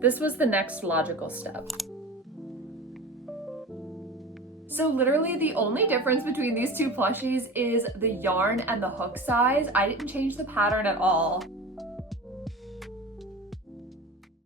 This was the next logical step. So literally the only difference between these two plushies is the yarn and the hook size. I didn't change the pattern at all.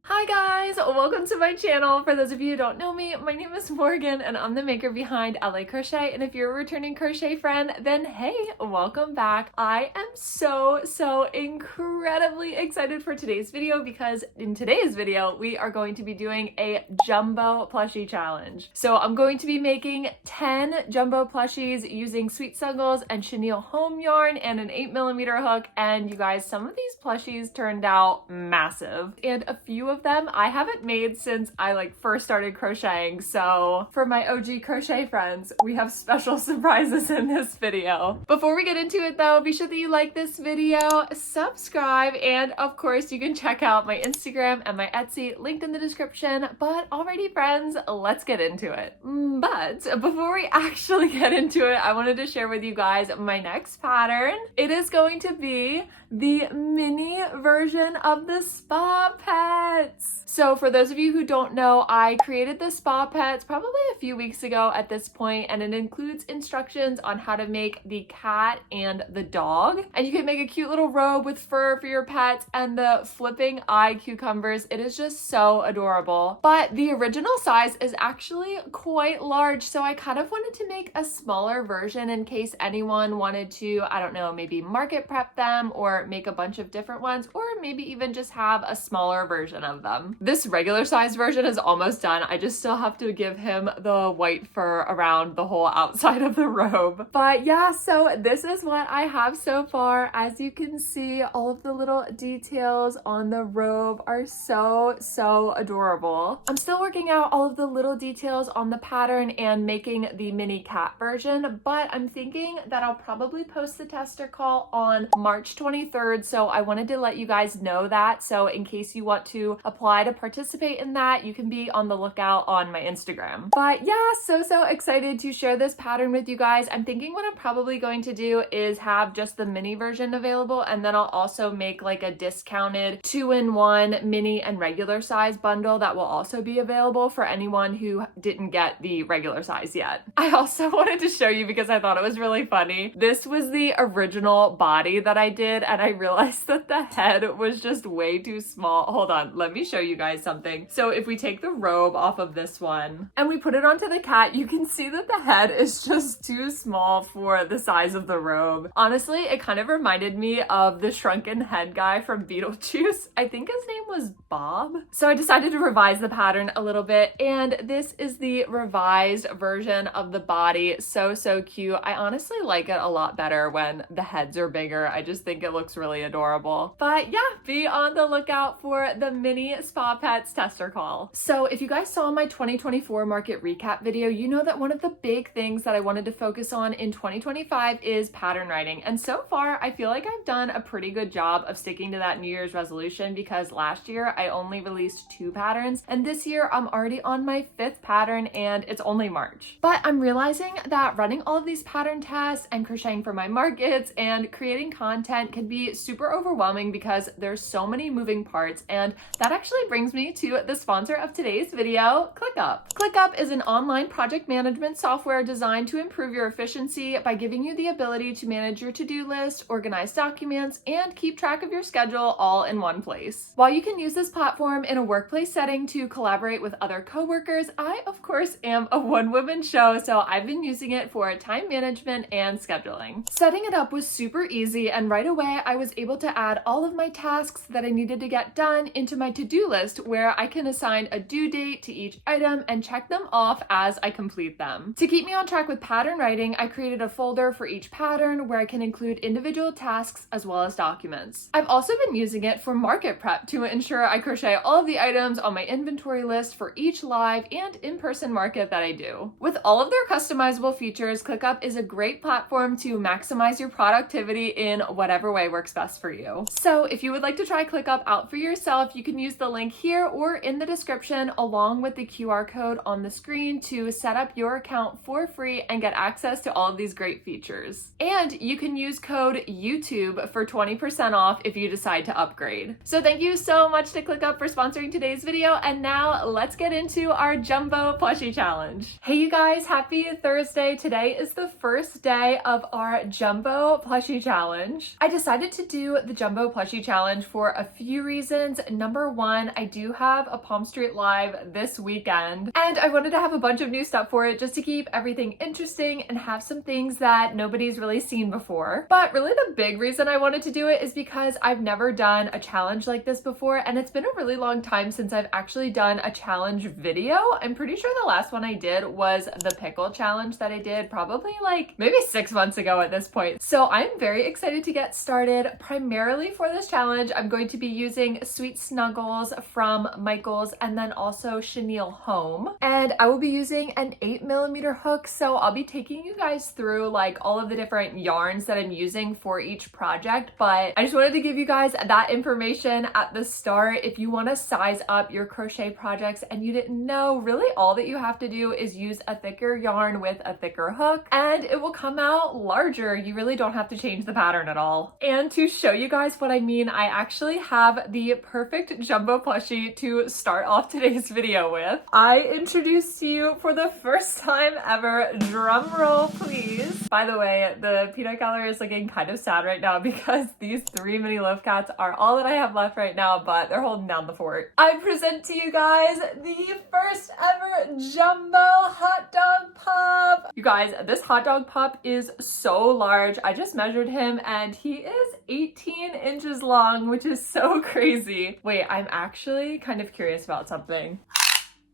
Hi guys, welcome to my channel. For those of you who don't know me, my name is Morgan and I'm the maker behind Allez Crochet, and if you're a returning crochet friend, then hey, welcome back. I am so incredibly excited for today's video because in today's video we are going to be doing a jumbo plushie challenge. So I'm going to be making 10 jumbo plushies using sweet snuggles and chenille home yarn and an 8mm hook, and you guys, some of these plushies turned out massive, and a few of them I haven't made since I first started crocheting. So for my OG crochet friends, we have special surprises in this video. Before we get into it though, be sure that you like this video, subscribe, and of course you can check out my Instagram and my Etsy linked in the description. But alrighty friends, let's get into it. But before we actually get into it, I wanted to share with you guys my next pattern. It is going to be the mini version of the spa pets. So for those of you who don't know, I created the spa pets probably a few weeks ago at this point, and it includes instructions on how to make the cat and the dog. And you can make a cute little robe with fur for your pets and the flipping eye cucumbers. It is just so adorable. But the original size is actually quite large, so I kind of wanted to make a smaller version in case anyone wanted to, I don't know, maybe market prep them or make a bunch of different ones, or maybe even just have a smaller version of them. This regular size version is almost done. I just still have to give him the white fur around the whole outside of the robe. But yeah, so this is what I have so far. As you can see, all of the little details on the robe are so adorable. I'm still working out all of the little details on the pattern and making the mini cat version, but I'm thinking that I'll probably post the tester call on March 23rd, so I wanted to let you guys know that. So in case you want to apply to participate in that, you can be on the lookout on my Instagram. But yeah, so excited to share this pattern with you guys. I'm thinking what I'm probably going to do is have just the mini version available, and then I'll also make a discounted 2-in-1 mini and regular size bundle that will also be available for anyone who didn't get the regular size yet. I also wanted to show you because I thought it was really funny. This was the original body that I did, and I realized that the head was just way too small. Hold on, let me show you guys something. So if we take the robe off of this one and we put it onto the cat, you can see that the head is just too small for the size of the robe. Honestly, it kind of reminded me of the shrunken head guy from Beetlejuice. I think his name was Bob. So I decided to revise the pattern a little bit, and this is the revised version of the body. So cute. I honestly like it a lot better when the heads are bigger. I just think it looks really adorable. But yeah, be on the lookout for the mini spa pets tester call. So if you guys saw my 2024 market recap video, you know that one of the big things that I wanted to focus on in 2025 is pattern writing. And so far, I feel like I've done a pretty good job of sticking to that New Year's resolution, because last year I only released 2 patterns, and this year I'm already on my 5th pattern and it's only March. But I'm realizing that running all of these pattern tests and crocheting for my markets and creating content can be super overwhelming because there's so many moving parts, and that actually brings me to the sponsor of today's video, ClickUp. ClickUp is an online project management software designed to improve your efficiency by giving you the ability to manage your to-do list, organize documents, and keep track of your schedule all in one place. While you can use this platform in a workplace setting to collaborate with other coworkers, I of course am a one-woman show, so I've been using it for time management and scheduling. Setting it up was super easy, and right away I was able to add all of my tasks that I needed to get done into my to-do list, where I can assign a due date to each item and check them off as I complete them. To keep me on track with pattern writing, I created a folder for each pattern where I can include individual tasks as well as documents. I've also been using it for market prep to ensure I crochet all of the items on my inventory list for each live and in-person market that I do. With all of their customizable features, ClickUp is a great platform to maximize your productivity in whatever way works best for you. So if you would like to try ClickUp out for yourself, you can use the link here or in the description along with the QR code on the screen to set up your account for free and get access to all of these great features. And you can use code YouTube for 20% off if you decide to upgrade. So thank you so much to ClickUp for sponsoring today's video, and now let's get into our jumbo plushie challenge. Hey you guys, happy Thursday. Today is the first day of our jumbo plushie challenge. I decided to do the jumbo plushie challenge for a few reasons. Number one, I do have a Palm Street Live this weekend, and I wanted to have a bunch of new stuff for it just to keep everything interesting and have some things that nobody's really seen before. But really the big reason I wanted to do it is because I've never done a challenge like this before, and it's been a really long time since I've actually done a challenge video. I'm pretty sure the last one I did was the pickle challenge that I did probably like maybe 6 months ago at this point. So I'm very excited to get started. Primarily for this challenge, I'm going to be using Sweet Snuggles from Michaels and then also Chenille Home. And I will be using an 8mm hook, so I'll be taking you guys through like all of the different yarns that I'm using for each project, but I just wanted to give you guys that information at the start. If you want to size up your crochet projects and you didn't know, really all that you have to do is use a thicker yarn with a thicker hook and it will come out larger. You really don't have to change the pattern at all. And to show you guys what I mean, I actually have the perfect jumbo plushie to start off today's video with. I introduce to you for the first time ever, drum roll please. By the way, the peanut gallery is looking kind of sad right now because these 3 mini loaf cats are all that I have left right now, but they're holding down the fort. I present to you guys the first ever jumbo hot dog pup. You guys, this hot dog pup is so large. I just measured him and he is 18 inches long, which is so crazy. Wait, I'm actually kind of curious about something.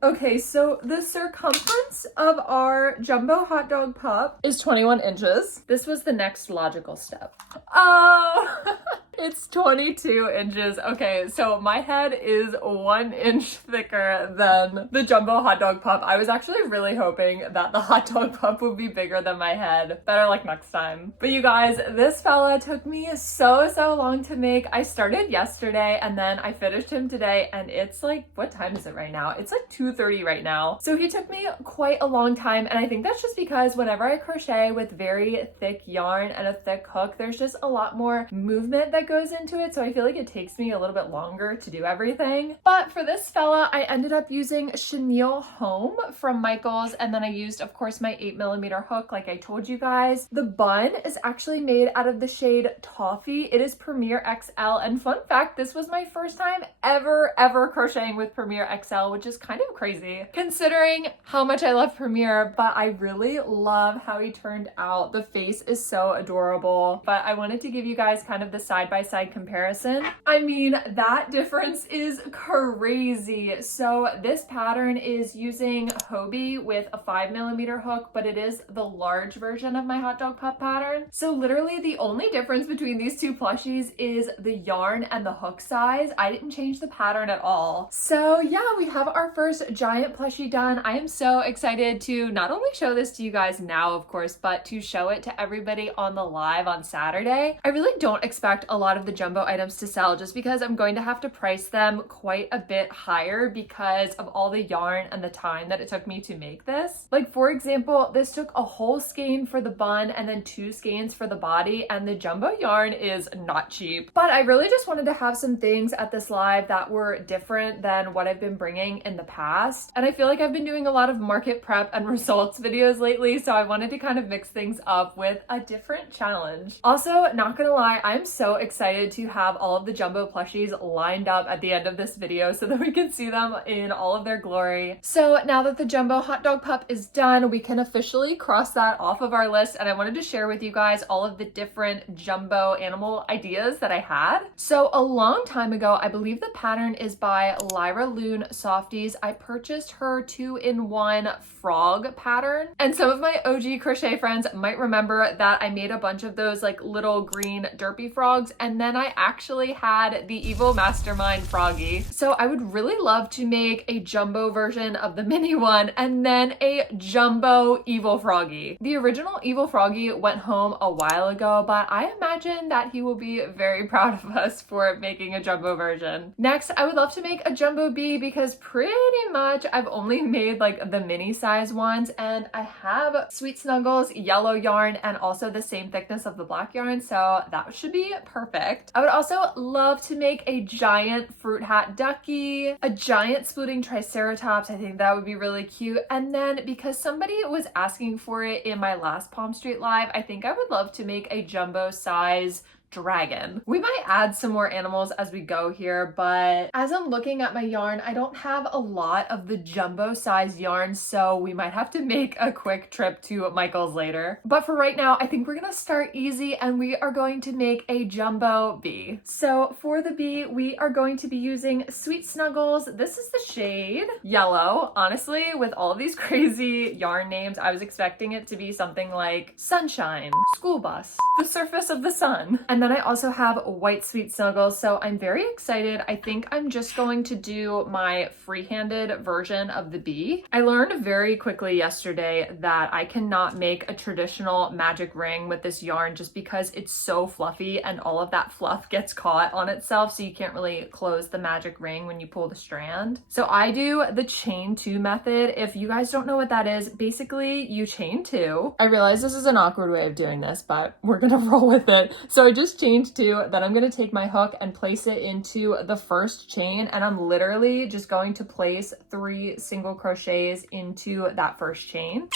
Okay, so the circumference of our jumbo hot dog pup is 21 inches. This was the next logical step. Oh, it's 22 inches. Okay, so my head is 1 inch thicker than the jumbo hot dog pup. I was actually really hoping that the hot dog pup would be bigger than my head. Better luck next time. But you guys, this fella took me so long to make. I started yesterday and then I finished him today, and it's like, what time is it right now? It's like 2:30 right now. So he took me quite a long time, and I think that's just because whenever I crochet with very thick yarn and a thick hook, there's just a lot more movement that goes into it, so I feel like it takes me a little bit longer to do everything. But for this fella, I ended up using Chenille Home from Michaels, and then I used, of course, my 8mm hook like I told you guys. The bun is actually made out of the shade Toffee. It is Premier XL, and fun fact, this was my first time ever crocheting with Premier XL, which is kind of crazy considering how much I love Premier, but I really love how he turned out. The face is so adorable, but I wanted to give you guys kind of the side-by-side comparison. I mean, that difference is crazy. So this pattern is using Hobie with a 5mm hook, but it is the large version of my hot dog pup pattern. So literally the only difference between these two plushies is the yarn and the hook size. I didn't change the pattern at all. So yeah, we have our first giant plushie done. I am so excited to not only show this to you guys now, of course, but to show it to everybody on the live on Saturday. I really don't expect a lot of the jumbo items to sell just because I'm going to have to price them quite a bit higher because of all the yarn and the time that it took me to make this. Like for example, this took a whole skein for the bun and then 2 skeins for the body, and the jumbo yarn is not cheap. But I really just wanted to have some things at this live that were different than what I've been bringing in the past. And I feel like I've been doing a lot of market prep and results videos lately, so I wanted to kind of mix things up with a different challenge. Also, not gonna lie, I'm so excited to have all of the jumbo plushies lined up at the end of this video so that we can see them in all of their glory. So now that the jumbo hot dog pup is done, we can officially cross that off of our list, and I wanted to share with you guys all of the different jumbo animal ideas that I had. So a long time ago, I believe the pattern is by Lyra Loon Softies. I purchased her 2-in-1 frog pattern, and some of my OG crochet friends might remember that I made a bunch of those like little green derpy frogs and then I actually had the evil mastermind Froggy. So I would really love to make a jumbo version of the mini one and then a jumbo evil Froggy. The original evil Froggy went home a while ago, but I imagine that he will be very proud of us for making a jumbo version. Next, I would love to make a jumbo bee because pretty much I've only made like the mini size ones, and I have Sweet Snuggles yellow yarn and also the same thickness of the black yarn, so that should be perfect. I would also love to make a giant fruit hat ducky, a giant splitting triceratops. I think that would be really cute. And then because somebody was asking for it in my last Palm Street live, I think I would love to make a jumbo size dragon. We might add some more animals as we go here, but as I'm looking at my yarn, I don't have a lot of the jumbo size yarn, so we might have to make a quick trip to Michael's later. But for right now, I think we're gonna start easy and we are going to make a jumbo bee. So for the bee, we are going to be using Sweet Snuggles. This is the shade yellow. Honestly, with all of these crazy yarn names, I was expecting it to be something like sunshine, school bus, the surface of the sun. And then I also have white Sweet Snuggles, so I'm very excited. I think I'm just going to do my free-handed version of the bee. I learned very quickly yesterday that I cannot make a traditional magic ring with this yarn just because it's so fluffy and all of that fluff gets caught on itself, so you can't really close the magic ring when you pull the strand. So I do the chain two method. If you guys don't know what that is, basically you chain two. I realize this is an awkward way of doing this, but we're gonna roll with it. So I just chained two, then I'm going to take my hook and place it into the first chain, and I'm literally just going to place 3 single crochets into that first chain.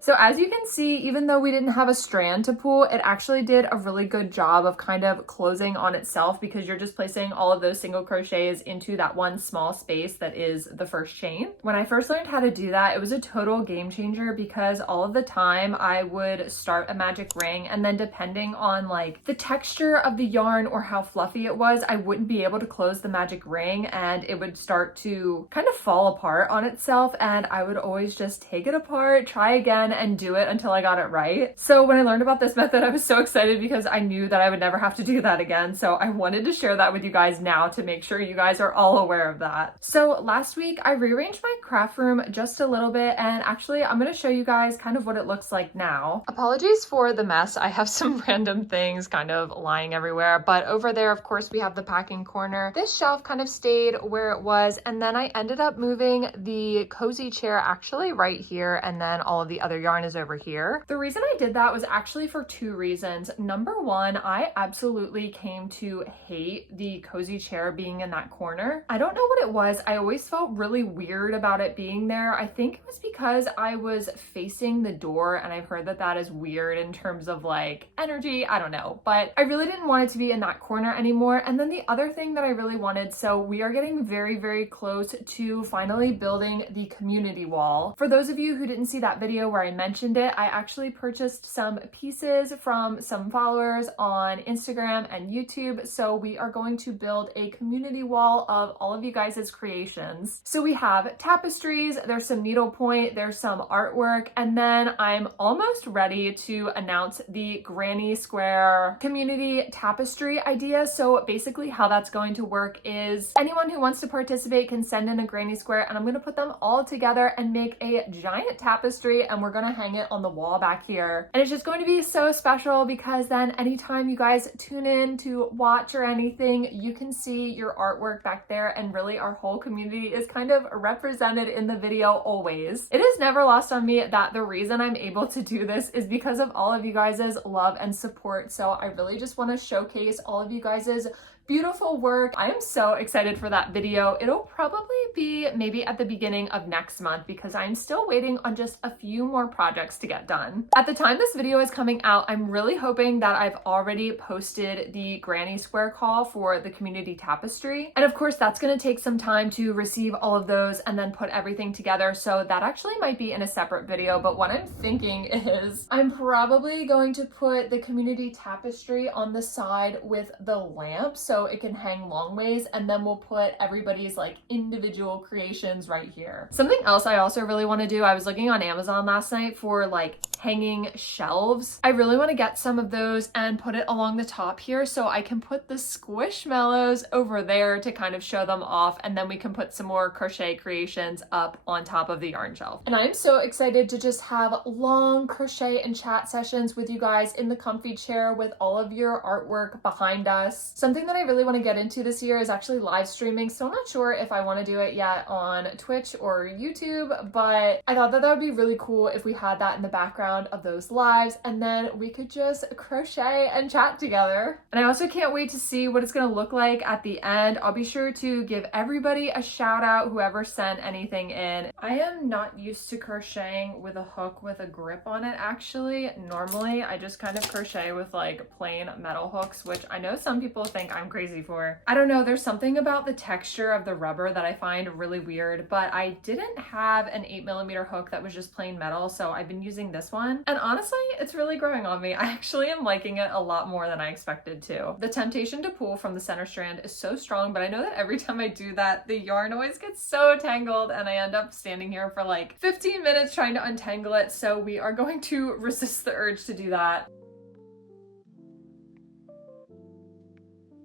So as you can see, even though we didn't have a strand to pull, it actually did a really good job of kind of closing on itself because you're just placing all of those single crochets into that one small space that is the first chain. When I first learned how to do that, it was a total game changer because all of the time I would start a magic ring, and then depending on like the texture of the yarn or how fluffy it was, I wouldn't be able to close the magic ring and it would start to kind of fall apart on itself, and I would always just take it apart, try again, and do it until I got it right. So when I learned about this method, I was so excited because I knew that I would never have to do that again. So I wanted to share that with you guys now to make sure you guys are all aware of that. So last week I rearranged my craft room just a little bit, and actually I'm going to show you guys kind of what it looks like now. Apologies for the mess. I have some random things kind of lying everywhere, but over there, of course, we have the packing corner. This shelf kind of stayed where it was, and then I ended up moving the cozy chair actually right here, and then all of the other yarn is over here. The reason I did that was actually for 2 reasons. Number one, I absolutely came to hate the cozy chair being in that corner. I don't know what it was. I always felt really weird about it being there. I think it was because I was facing the door, and I've heard that that is weird in terms of like energy. I don't know, but I really didn't want it to be in that corner anymore. And then the other thing that I really wanted, so we are getting very, very close to finally building the community wall. For those of you who didn't see that video where I mentioned it, I actually purchased some pieces from some followers on Instagram and YouTube. So we are going to build a community wall of all of you guys' creations. So we have tapestries, there's some needlepoint, there's some artwork, and then I'm almost ready to announce the granny square community tapestry idea. So basically how that's going to work is anyone who wants to participate can send in a granny square, and I'm going to put them all together and make a giant tapestry, and we're going to hang it on the wall back here. And it's just going to be so special because then anytime you guys tune in to watch or anything, you can see your artwork back there, and really our whole community is kind of represented in the video always. It is never lost on me that the reason I'm able to do this is because of all of you guys' love and support. So I really just want to showcase all of you guys' beautiful work. I am so excited for that video. It'll probably be maybe at the beginning of next month because I'm still waiting on just a few more projects to get done. At the time this video is coming out, I'm really hoping that I've already posted the granny square call for the community tapestry. And of course, that's going to take some time to receive all of those and then put everything together. So that actually might be in a separate video. But what I'm thinking is I'm probably going to put the community tapestry on the side with the lamp. So so it can hang long ways, and then we'll put everybody's like individual creations right here. Something else I also really want to do, I was looking on Amazon last night for like hanging shelves. I really want to get some of those and put it along the top here so I can put the squishmallows over there to kind of show them off, and then we can put some more crochet creations up on top of the yarn shelf. And I'm so excited to just have long crochet and chat sessions with you guys in the comfy chair with all of your artwork behind us. Something that I really want to get into this year is actually live streaming. Still not sure if I want to do it yet on Twitch or YouTube, but I thought that that would be really cool if we had that in the background of those lives, and then we could just crochet and chat together. And I also can't wait to see what it's going to look like at the end. I'll be sure to give everybody a shout out, whoever sent anything in. I am not used to crocheting with a hook with a grip on it actually. Normally I just kind of crochet with like plain metal hooks, which I know some people think I'm crazy for. I don't know, there's something about the texture of the rubber that I find really weird, but I didn't have an 8mm hook that was just plain metal, so I've been using this one. And honestly, it's really growing on me. I actually am liking it a lot more than I expected to. The temptation to pull from the center strand is so strong, but I know that every time I do that, the yarn always gets so tangled and I end up standing here for like 15 minutes trying to untangle it. So we are going to resist the urge to do that.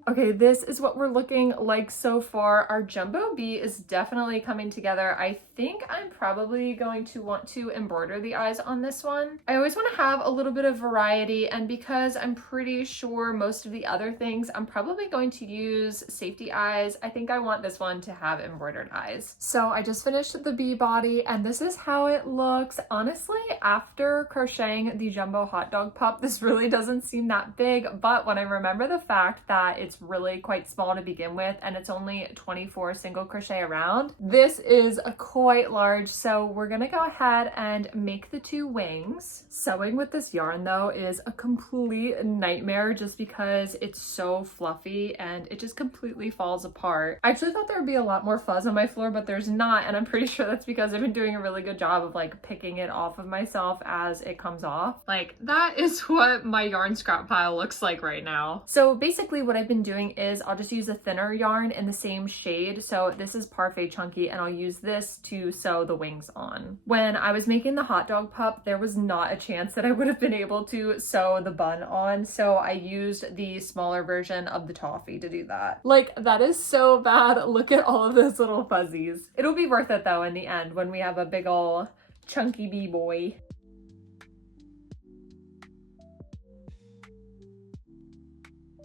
Okay, this is what we're looking like so far. Our jumbo bee is definitely coming together. I think I'm probably going to want to embroider the eyes on this one. I always want to have a little bit of variety, and because I'm pretty sure most of the other things I'm probably going to use safety eyes, I think I want this one to have embroidered eyes. So I just finished the bee body and this is how it looks. Honestly, after crocheting the jumbo hot dog pup, this really doesn't seem that big, but when I remember the fact that it's really quite small to begin with and it's only 24 single crochet around, this is quite large. So we're gonna go ahead and make the two wings. Sewing with this yarn though is a complete nightmare just because it's so fluffy and it just completely falls apart. I actually thought there would be a lot more fuzz on my floor, but there's not, and I'm pretty sure that's because I've been doing a really good job of like picking it off of myself as it comes off. Like, that is what my yarn scrap pile looks like right now. So basically what I've been doing is I'll just use a thinner yarn in the same shade. So this is Parfait Chunky, and I'll use this to sew the wings on. When I was making the hot dog pup, there was not a chance that I would have been able to sew the bun on, so I used the smaller version of the toffee to do that. Like, that is so bad. Look at all of those little fuzzies. It'll be worth it though in the end when we have a big ol' chunky bee boy.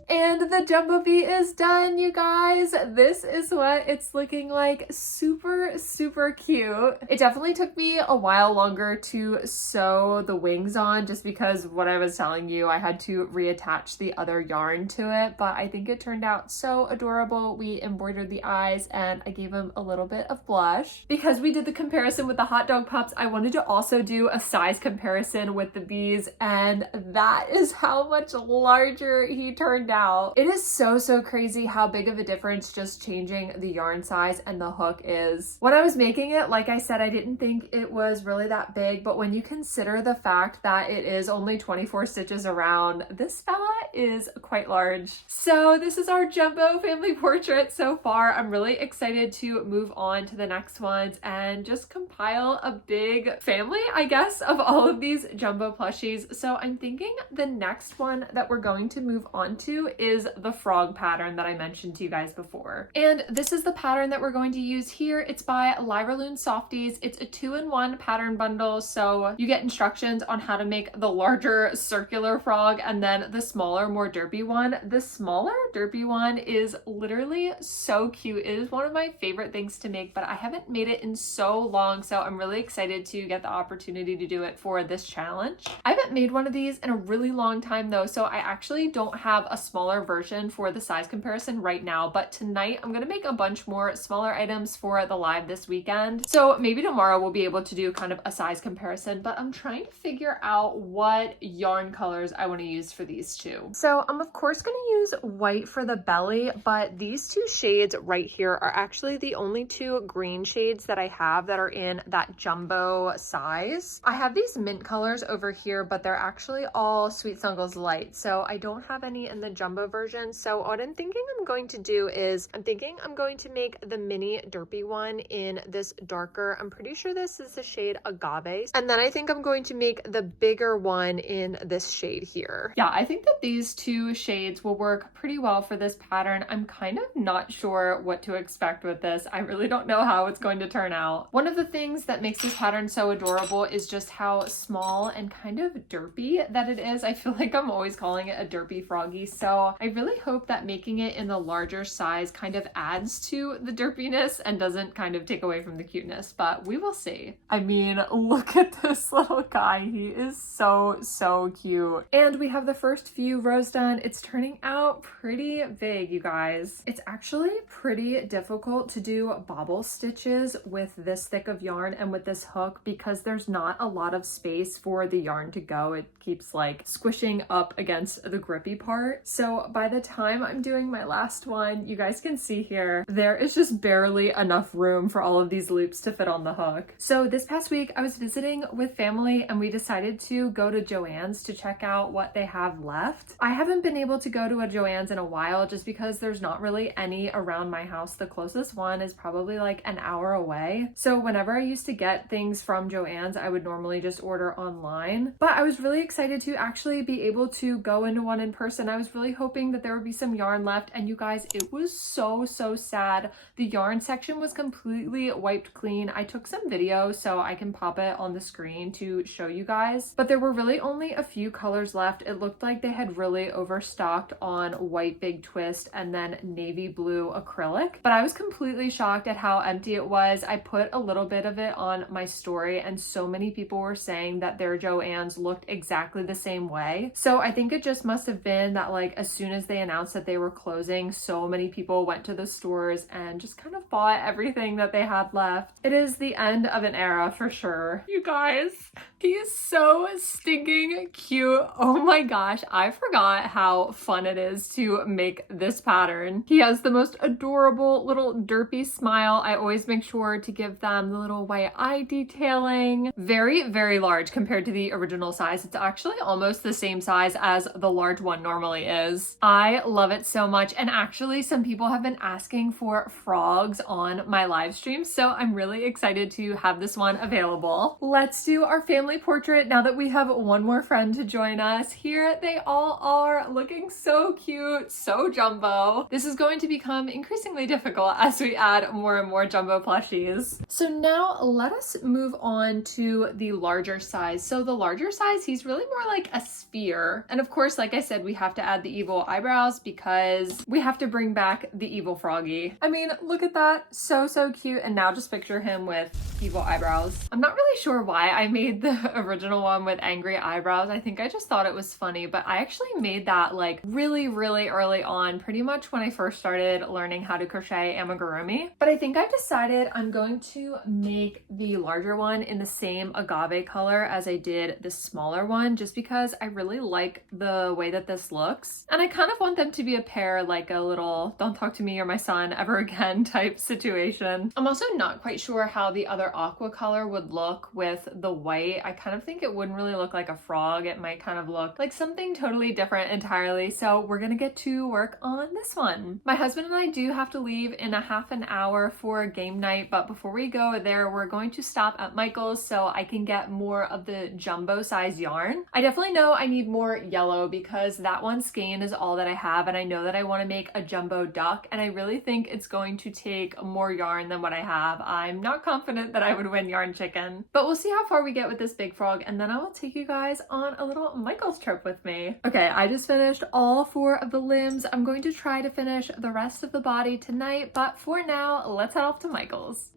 And the jumbo bee is done, you guys. This is what it's looking like. Super, super cute. It definitely took me a while longer to sew the wings on just because what I was telling you, I had to reattach the other yarn to it, but I think it turned out so adorable. We embroidered the eyes and I gave him a little bit of blush. Because we did the comparison with the hot dog pups, I wanted to also do a size comparison with the bees, and that is how much larger he turned out. It is so crazy how big of a difference just changing the yarn size and the hook is. When I was making it, like I said, I didn't think it was really that big, but when you consider the fact that it is only 24 stitches around, this fella is quite large. So this is our jumbo family portrait so far. I'm really excited to move on to the next ones and just compile a big family, I guess, of all of these jumbo plushies. So I'm thinking the next one that we're going to move on to is the frog pattern that I mentioned to you guys before. And this is the pattern that we're going to use here. It's by Lyra Loon Softies. It's a 2-in-1 pattern bundle. So you get instructions on how to make the larger circular frog and then the smaller, more derpy one. The smaller derpy one is literally so cute. It is one of my favorite things to make, but I haven't made it in so long. So I'm really excited to get the opportunity to do it for this challenge. I haven't made one of these in a really long time though. So I actually don't have a smaller version for the size comparison right now, but tonight I'm gonna make a bunch more smaller items for the live this weekend. So maybe tomorrow we'll be able to do kind of a size comparison, but I'm trying to figure out what yarn colors I want to use for these two. So I'm of course gonna use white for the belly, but these two shades right here are actually the only two green shades that I have that are in that jumbo size. I have these mint colors over here, but they're actually all Sweet Snuggles Light, so I don't have any in the jumbo version. So what I'm thinking I'm going to do is I'm going to make the mini Derpy one in this darker, I'm pretty sure this is the shade Agave. And then I think I'm going to make the bigger one in this shade here. Yeah, I think that these two shades will work pretty well for this pattern. I'm kind of not sure what to expect with this. I really don't know how it's going to turn out. One of the things that makes this pattern so adorable is just how small and kind of derpy that it is. I feel like I'm always calling it a derpy froggy. So I really hope that making it in the larger size kind of adds to the derpiness and doesn't kind of take away from the cuteness, but we will see. I mean, look at this little guy. He is so cute. And we have the first few rows done. It's turning out pretty big, you guys. It's actually pretty difficult to do bobble stitches with this thick of yarn and with this hook because there's not a lot of space for the yarn to go. It keeps like squishing up against the grippy part. So by the time I'm doing my last one, you guys can see here, there is just barely enough room for all of these loops to fit on the hook. So this past week I was visiting with family and we decided to go to Joann's to check out what they have left. I haven't been able to go to a Joann's in a while just because there's not really any around my house. The closest one is probably like an hour away. So whenever I used to get things from Joann's, I would normally just order online. But I was really excited to actually be able to go into one in person. I was really hoping that there would be some yarn left, and you guys, it was so sad. The yarn section was completely wiped clean. I took some video so I can pop it on the screen to show you guys, but there were really only a few colors left. It looked like they had really overstocked on white big twist and then navy blue acrylic, but I was completely shocked at how empty it was. I put a little bit of it on my story and so many people were saying that their Joann's looked exactly the same way. So I think it just must have been that like as soon as they announced that they were closing, so many people went to the stores and just kind of bought everything that they had left. It is the end of an era for sure. You guys, he is so stinking cute. Oh my gosh, I forgot how fun it is to make this pattern. He has the most adorable little derpy smile. I always make sure to give them the little white eye detailing. Very large compared to the original size. It's actually almost the same size as the large one normally is. I love it so much, and actually some people have been asking for frogs on my live stream, so I'm really excited to have this one available. Let's do our family portrait now that we have one more friend to join us. Here they all are, looking so cute, so jumbo. This is going to become increasingly difficult as we add more and more jumbo plushies. So now let us move on to the larger size. So the larger size, he's really more like a sphere. And of course, like I said, we have to add the evil eyebrows because we have to bring back the evil froggy. I mean, look at that, so cute. And now just picture him with evil eyebrows. I'm not really sure why I made the original one with angry eyebrows. I think I just thought it was funny, but I actually made that like really early on, pretty much when I first started learning how to crochet amigurumi. But I think I've decided I'm going to make the larger one in the same agave color as I did the smaller one, just because I really like the way that this looks. And I kind of want them to be a pair, like a little don't talk to me or my son ever again type situation. I'm also not quite sure how the other aqua color would look with the white. I kind of think it wouldn't really look like a frog. It might kind of look like something totally different entirely. So we're gonna get to work on this one. My husband and I do have to leave in a half an hour for game night, but before we go there, we're going to stop at Michael's so I can get more of the jumbo size yarn. I definitely know I need more yellow because that one skein is all that I have, and I know that I want to make a jumbo duck, and I really think it's going to take more yarn than what I have. I'm not confident that I would win yarn chicken, but we'll see how far we get with this big frog, and then I will take you guys on a little Michael's trip with me. Okay, I just finished all 4 of the limbs. I'm going to try to finish the rest of the body tonight, but for now, let's head off to Michael's.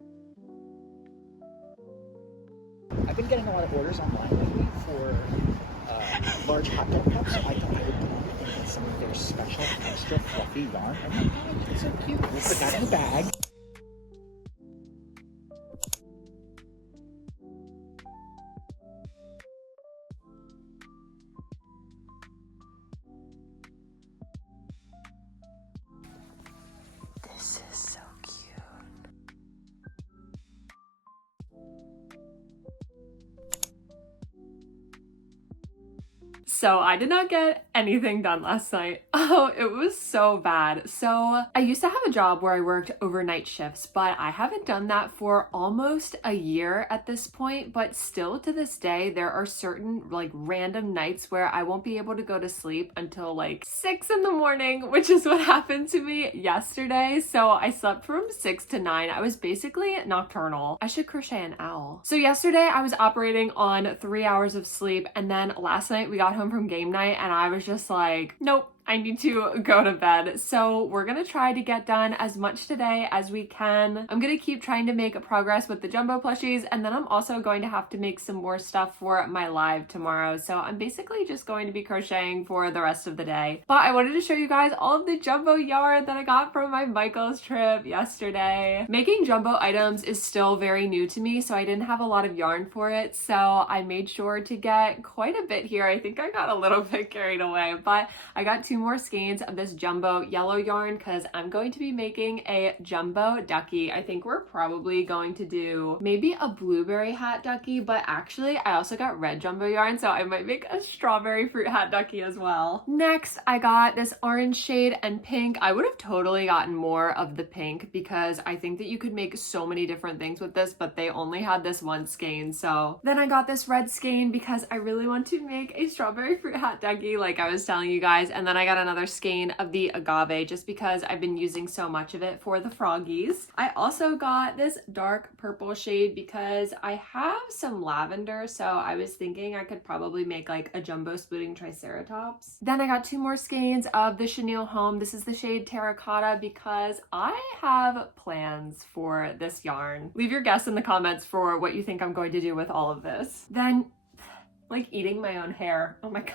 I've been getting a lot of orders online lately for large hot dog cups. I thought I would put in some of their special extra fluffy yarn. Oh my god, it's so cute. We'll put that in the bag. This is so cute. So I did not get anything done last night. Oh, it was so bad. So I used to have a job where I worked overnight shifts, but I haven't done that for almost a year at this point. But still to this day, there are certain like random nights where I won't be able to go to sleep until like 6 in the morning, which is what happened to me yesterday. So I slept from 6 to 9. I was basically nocturnal. I should crochet an owl. So yesterday I was operating on 3 hours of sleep, and then last night we got home from game night and I was just like, nope, I need to go to bed. So we're gonna try to get done as much today as we can. I'm gonna keep trying to make progress with the jumbo plushies, and then I'm also going to have to make some more stuff for my live tomorrow. So I'm basically just going to be crocheting for the rest of the day. But I wanted to show you guys all of the jumbo yarn that I got from my Michael's trip yesterday. Making jumbo items is still very new to me, so I didn't have a lot of yarn for it. So I made sure to get quite a bit here. I think I got a little bit carried away, but I got 2 more skeins of this jumbo yellow yarn because I'm going to be making a jumbo ducky. I think we're probably going to do maybe a blueberry hat ducky, but actually I also got red jumbo yarn, so I might make a strawberry fruit hat ducky as well. Next, I got this orange shade and pink. I would have totally gotten more of the pink because I think that you could make so many different things with this, but they only had this one skein. So then I got this red skein because I really want to make a strawberry fruit hat ducky like I was telling you guys, and then I got another skein of the agave just because I've been using so much of it for the froggies. I also got this dark purple shade because I have some lavender, so I was thinking I could probably make like a jumbo splitting triceratops. Then I got 2 more skeins of the chenille home. This is the shade terracotta because I have plans for this yarn. Leave your guess in the comments for what you think I'm going to do with all of this. Then like eating my own hair. Oh my gosh.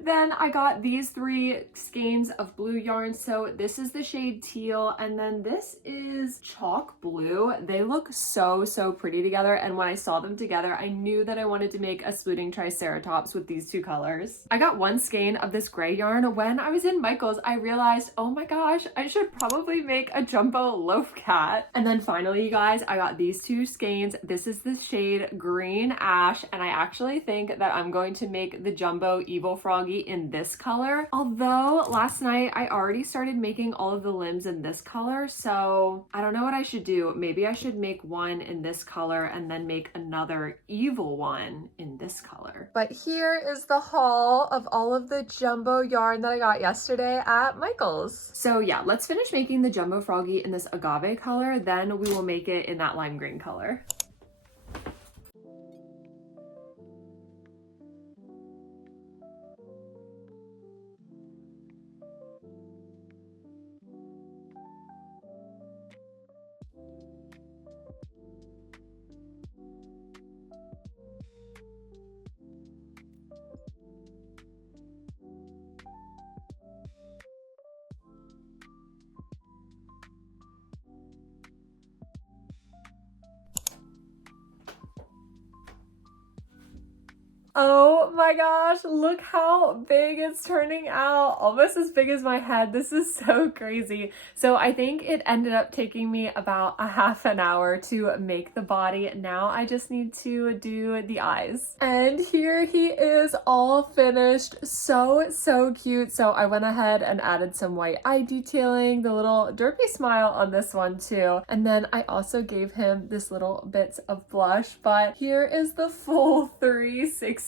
Then I got these 3 skeins of blue yarn. So this is the shade teal, and then this is chalk blue. They look so pretty together, and when I saw them together, I knew that I wanted to make a splitting triceratops with these 2 colors. I got 1 skein of this gray yarn. When I was in Michael's, I realized, oh my gosh, I should probably make a jumbo loaf cat. And then finally, you guys, I got these 2 skeins. This is the shade green ash, and I actually think that I'm going to make the jumbo evil froggy in this color. Although last night I already started making all of the limbs in this color, so I don't know what I should do. Maybe I should make one in this color and then make another evil one in this color. But here is the haul of all of the jumbo yarn that I got yesterday at Michael's. So yeah, let's finish making the jumbo froggy in this agave color, then we will make it in that lime green color. Oh my gosh, look how big it's turning out. Almost as big as my head. This is so crazy. So I think it ended up taking me about a half an hour to make the body. Now I just need to do the eyes. And here he is all finished. So cute. So I went ahead and added some white eye detailing, the little derpy smile on this one too. And then I also gave him this little bits of blush, but here is the full 360.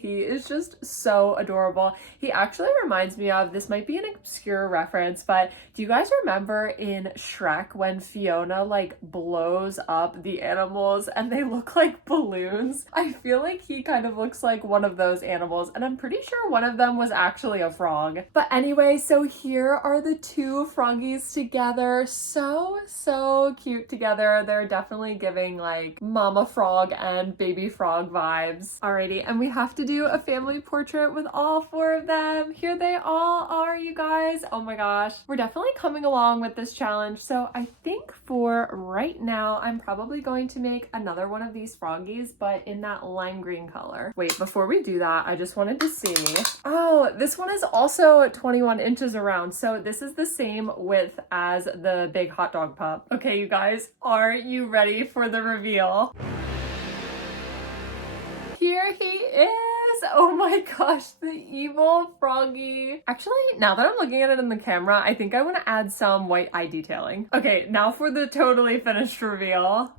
He is just so adorable. He actually reminds me of, this might be an obscure reference, but do you guys remember in Shrek when Fiona like blows up the animals and they look like balloons? I feel like he kind of looks like one of those animals, and I'm pretty sure one of them was actually a frog. But anyway, so here are the 2 froggies together. So cute together. They're definitely giving like mama frog and baby frog vibes. Alrighty, and we have to do a family portrait with all 4 of them. Here they all are, you guys. Oh my gosh. We're definitely coming along with this challenge. So I think for right now, I'm probably going to make another one of these froggies, but in that lime green color. Wait, before we do that, I just wanted to see. Oh, this one is also 21 inches around. So this is the same width as the big hot dog pup. Okay, you guys, are you ready for the reveal? Here he is. Oh my gosh, the evil froggy. Actually, now that I'm looking at it in the camera, I think I want to add some white eye detailing. Okay, now for the totally finished reveal.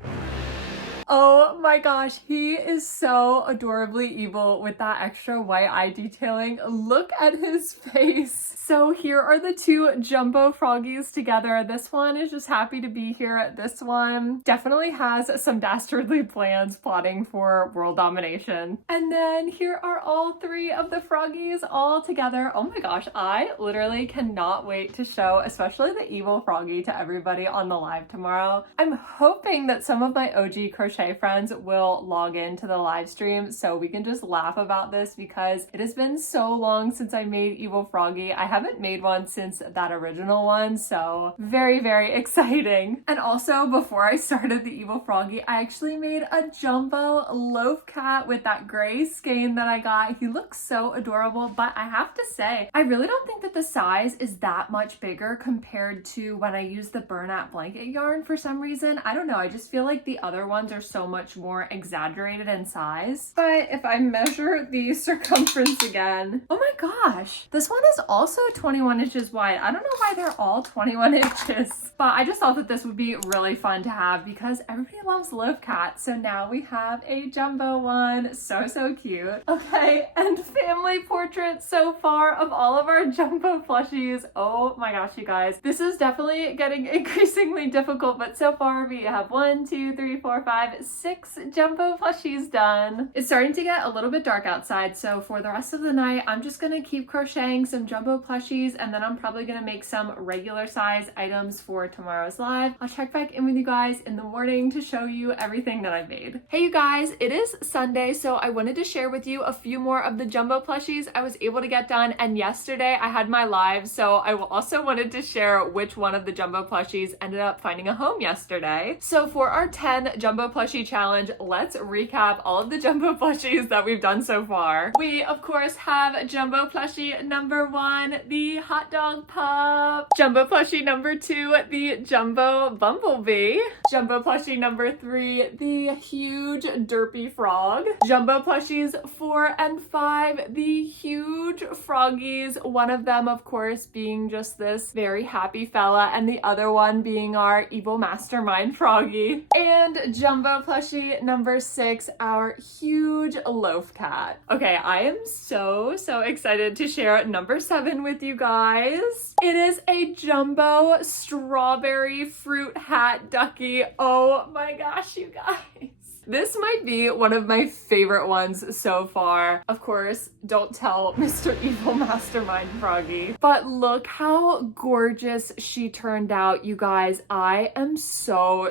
Oh my gosh, he is so adorably evil with that extra white eye detailing. Look at his face. So here are the two jumbo froggies together. This one is just happy to be here. This one definitely has some dastardly plans plotting for world domination. And then here are all three of the froggies all together. Oh my gosh, I literally cannot wait to show especially the evil froggy to everybody on the live tomorrow. I'm hoping that some of my OG crochet friends will log into the live stream so we can just laugh about this because it has been so long since I made evil froggy. I haven't made one since that original one, so very, very exciting. And also, before I started the evil froggy, I actually made a jumbo loaf cat with that gray skein that I got. He looks so adorable, but I have to say, I really don't think that the size is that much bigger compared to when I used the burlap blanket yarn for some reason. I don't know, I just feel like the other ones are so much more exaggerated in size. But if I measure the circumference again, oh my gosh, this one is also 21 inches wide. I don't know why they're all 21 inches, but I just thought that this would be really fun to have because everybody loves loaf cats. So now we have a jumbo one. So cute. Okay, and family portraits so far of all of our jumbo plushies. Oh my gosh, you guys. This is definitely getting increasingly difficult, but so far we have 1, 2, 3, 4, 5, 6 jumbo plushies done. It's starting to get a little bit dark outside, so for the rest of the night, I'm just gonna keep crocheting some jumbo plushies, and then I'm probably gonna make some regular size items for tomorrow's live. I'll check back in with you guys in the morning to show you everything that I made. Hey you guys, it is Sunday, so I wanted to share with you a few more of the jumbo plushies I was able to get done, and yesterday I had my live, so I also wanted to share which one of the jumbo plushies ended up finding a home yesterday. So for our 10 jumbo plushie challenge, let's recap all of the jumbo plushies that we've done so far. We of course have jumbo plushie number 1, the hot dog pup. Jumbo plushie number 2, the jumbo bumblebee. Jumbo plushie number 3, the huge derpy frog. Jumbo plushies 4 and 5, the huge froggies. One of them of course being just this very happy fella and the other one being our evil mastermind froggy. And jumbo plushie number 6, our huge loaf cat. Okay, I am so excited to share number 7 with you guys. It is a jumbo strawberry fruit hat ducky. Oh my gosh, you guys. This might be one of my favorite ones so far. Of course, don't tell Mr. Evil Mastermind Froggy. But look how gorgeous she turned out, you guys. I am so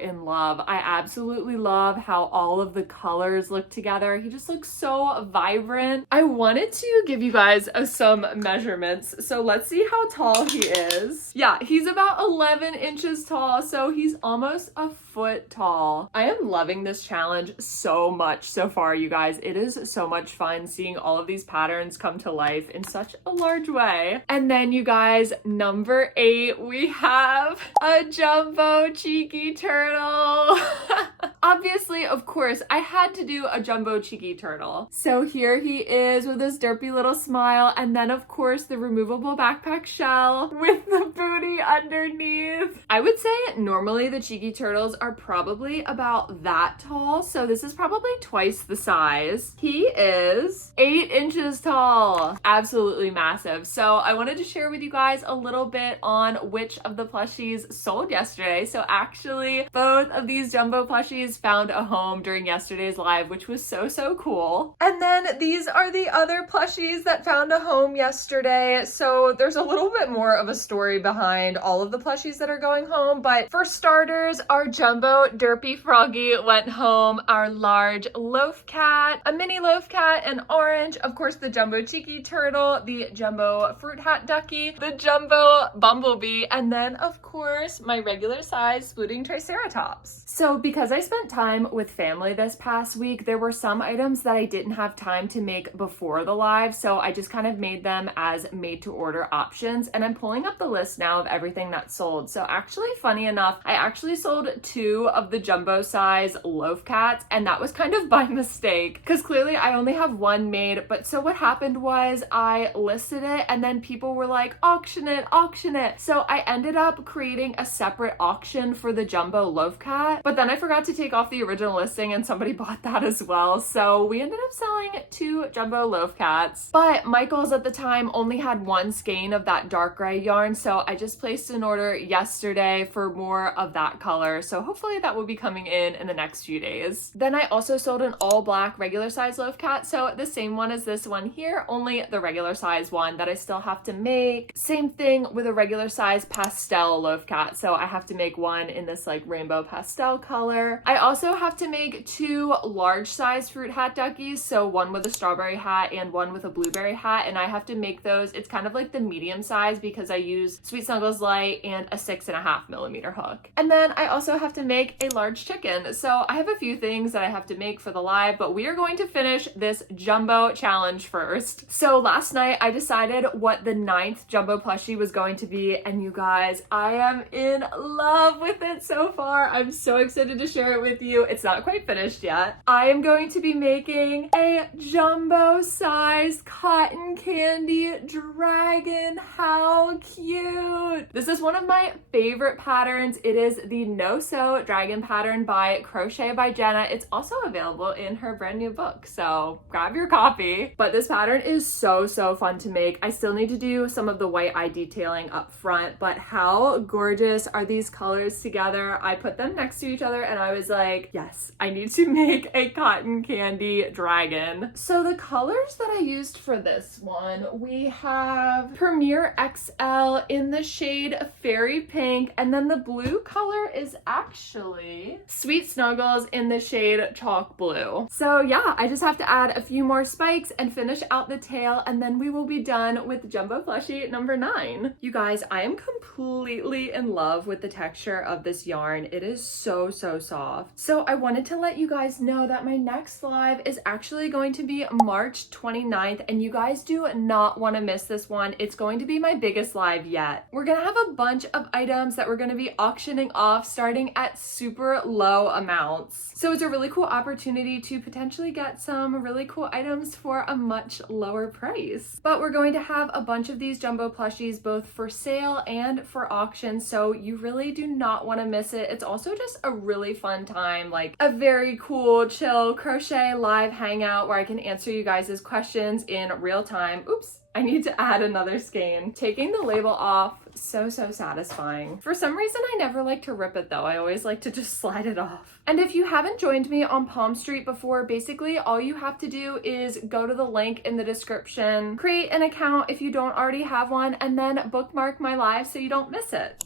in love. I absolutely love how all of the colors look together. He just looks so vibrant. I wanted to give you guys some measurements. So let's see how tall he is. Yeah, he's about 11 inches tall, so he's almost a foot tall. I am loving this challenge so much so far, you guys. It is so much fun seeing all of these patterns come to life in such a large way. And then you guys, number 8, we have a jumbo cheeky turtle. Obviously, of course, I had to do a jumbo cheeky turtle. So here he is with his derpy little smile, and then of course the removable backpack shell with the booty underneath. I would say normally the cheeky turtles are probably about that tall, so this is probably twice the size. He is 8 inches tall. Absolutely massive. So I wanted to share with you guys a little bit on which of the plushies sold yesterday. So actually, both of these jumbo plushies found a home during yesterday's live, which was so cool. And then these are the other plushies that found a home yesterday. So there's a little bit more of a story behind all of the plushies that are going home, but for starters, our jumbo derpy froggy went home, our large loaf cat, a mini loaf cat, an orange, of course the jumbo cheeky turtle, the jumbo fruit hat ducky, the jumbo bumblebee, and then of course my regular size splitting triceratops. So because I spent time with family this past week, there were some items that I didn't have time to make before the live, so I just kind of made them as made to order options, and I'm pulling up the list now of everything everything that sold. So actually, funny enough, I actually sold 2 of the jumbo size loaf cats, and that was kind of by mistake because clearly I only have 1 made. But so what happened was I listed it and then people were like, auction it, auction it. So I ended up creating a separate auction for the jumbo loaf cat, but then I forgot to take off the original listing and somebody bought that as well. So we ended up selling 2 jumbo loaf cats, but Michael's at the time only had 1 skein of that dark gray yarn. So I just placed an order yesterday for more of that color. So hopefully that will be coming in the next few days. Then I also sold an all black regular size loaf cat. So the same one as this one here, only the regular size one that I still have to make. Same thing with a regular size pastel loaf cat. So I have to make one in this like rainbow pastel color. I also have to make 2 large size fruit hat duckies. So one with a strawberry hat and one with a blueberry hat. And I have to make those. It's kind of like the medium size because I use Sweet Snuggles Light and a 6.5 millimeter hook. And then I also have to make a large chicken. So I have a few things that I have to make for the live, but we are going to finish this jumbo challenge first. So last night I decided what the 9th jumbo plushie was going to be, and you guys, I am in love with it so far. I'm so excited to share it with you. It's not quite finished yet. I am going to be making a jumbo sized cotton candy dragon. How cute! This is one of my favorite patterns. It is the No-Sew dragon pattern by Crochet by Jenna. It's also available in her brand new book, so grab your copy. But this pattern is so fun to make. I still need to do some of the white eye detailing up front, but how gorgeous are these colors together? I put them next to each other and I was like, yes, I need to make a cotton candy dragon. So the colors that I used for this one, we have Premier XL in the shade Fairy Pink, and then the blue color is actually Sweet Snuggles in the shade Chalk Blue. So yeah, I just have to add a few more spikes and finish out the tail, and then we will be done with jumbo plushie number 9. You guys, I am completely in love with the texture of this yarn. It is so soft. So I wanted to let you guys know that my next live is actually going to be March 29th, and you guys do not want to miss this one. It's going to be my biggest live yet. We're gonna have a bunch of items that we're gonna be auctioning off starting at super low amounts. So it's a really cool opportunity to potentially get some really cool items for a much lower price. But we're going to have a bunch of these jumbo plushies both for sale and for auction, so you really do not want to miss it. It's also just a really fun time, like a very cool, chill crochet live hangout where I can answer you guys' questions in real time. Oops, I need to add another skein. Taking the label off, so satisfying. For some reason, I never like to rip it though. I always like to just slide it off. And if you haven't joined me on Palm Street before, basically all you have to do is go to the link in the description, create an account if you don't already have one, and then bookmark my live so you don't miss it.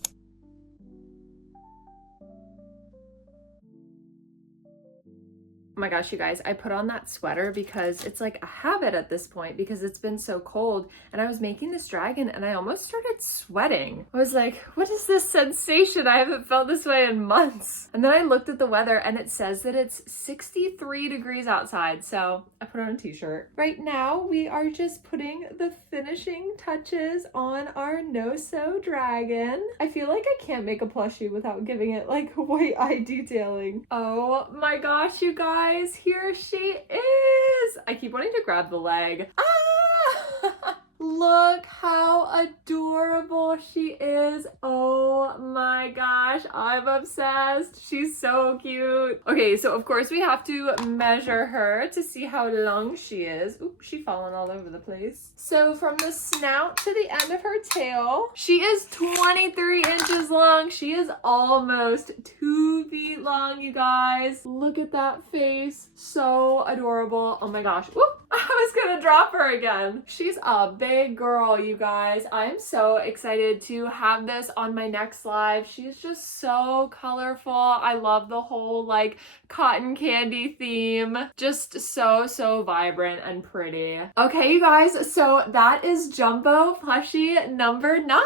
Oh my gosh, you guys, I put on that sweater because it's like a habit at this point because it's been so cold, and I was making this dragon and I almost started sweating. I was like, what is this sensation? I haven't felt this way in months. And then I looked at the weather and it says that it's 63 degrees outside, so I put on a t-shirt. Right now, we are just putting the finishing touches on our No-Sew dragon. I feel like I can't make a plushie without giving it like white eye detailing. Oh my gosh, you guys. Here she is. I keep wanting to grab the leg. Ah! Look how adorable she is. Oh my gosh, I'm obsessed. She's so cute. Okay, so of course we have to measure her to see how long she is. Oop, she's falling all over the place. So from the snout to the end of her tail, she is 23 inches long. She is almost 2 feet long, you guys. Look at that face. So adorable. Oh my gosh. Whoop, I was gonna drop her again. She's a big girl, you guys. I'm so excited to have this on my next live. She's just so colorful. I love the whole like cotton candy theme. Just so vibrant and pretty. Okay, you guys, so that is jumbo plushie number 9.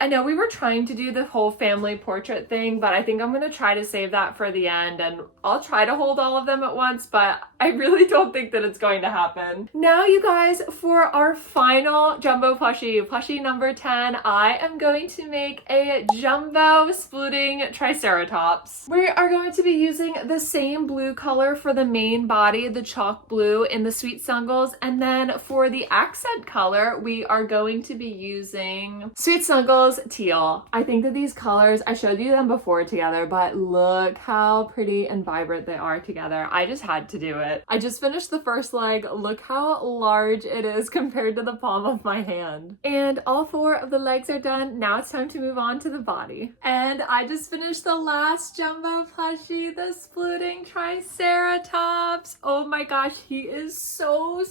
I know we were trying to do the whole family portrait thing, but I think I'm gonna try to save that for the end, and I'll try to hold all of them at once, but I really don't think that it's going to happen. man. Now you guys, for our final jumbo plushie number 10, I am going to make a jumbo splooting triceratops. We are going to be using the same blue color for the main body, the chalk blue in the Sweet Snuggles, and then for the accent color, we are going to be using Sweet Snuggles teal. I think that these colors, I showed you them before together, but look how pretty and vibrant they are together. I just had to do it. I just finished the first leg. Look how large it is compared to the palm of my hand. And all 4 of the legs are done. Now it's time to move on to the body. And I just finished the last jumbo plushie, the splooting triceratops. Oh my gosh, he is so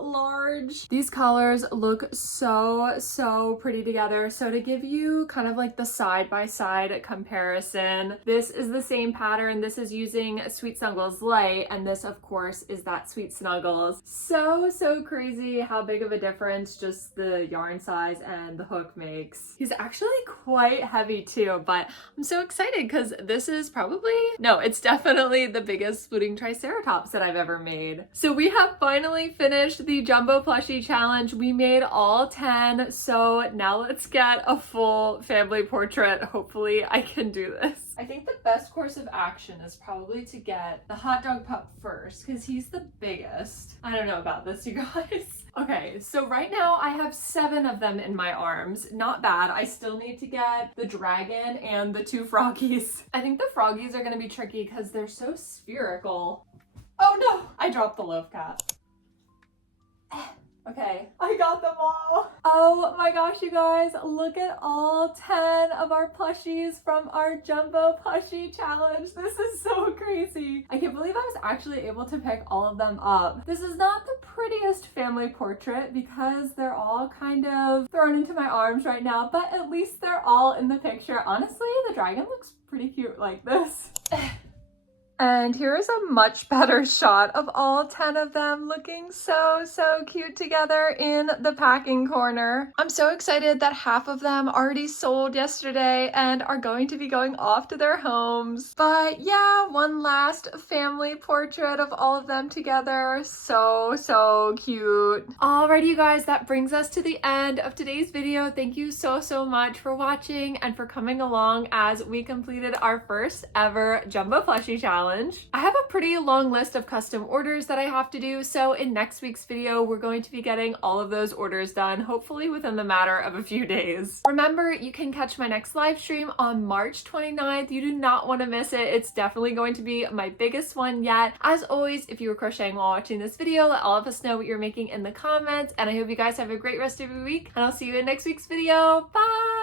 large. These colors look so pretty together. So to give you kind of like the side-by-side comparison, this is the same pattern. This is using Sweet Snuggles Light, and this of course is that Sweet Snuggles. So crazy how big of a difference just the yarn size and the hook makes. He's actually quite heavy too, but I'm so excited because this is probably, no, it's definitely the biggest splooting triceratops that I've ever made. So we have finally finished the jumbo plushie challenge. We made all 10, so now let's get a full family portrait. Hopefully I can do this. I think the best course of action is probably to get the hot dog pup first because he's the biggest. I don't know about this, you guys. Okay, so right now I have 7 of them in my arms. Not bad. I still need to get the dragon and the 2 froggies. I think the froggies are gonna be tricky because they're so spherical. Oh no, I dropped the loaf cap. Okay, I got them all. Oh my gosh, you guys, look at all 10 of our plushies from our jumbo plushie challenge. This is so crazy. I can't believe I was actually able to pick all of them up. This is not the prettiest family portrait because they're all kind of thrown into my arms right now, but at least they're all in the picture. Honestly, the dragon looks pretty cute like this. And here's a much better shot of all 10 of them looking so cute together in the packing corner. I'm so excited that half of them already sold yesterday and are going to be going off to their homes. But yeah, one last family portrait of all of them together. So cute. Alrighty, you guys, that brings us to the end of today's video. Thank you so much for watching and for coming along as we completed our first ever jumbo plushie challenge. I have a pretty long list of custom orders that I have to do, so in next week's video, we're going to be getting all of those orders done, hopefully within the matter of a few days. Remember, you can catch my next live stream on March 29th. You do not want to miss it. It's definitely going to be my biggest one yet. As always, if you were crocheting while watching this video, let all of us know what you're making in the comments, and I hope you guys have a great rest of your week, and I'll see you in next week's video. Bye!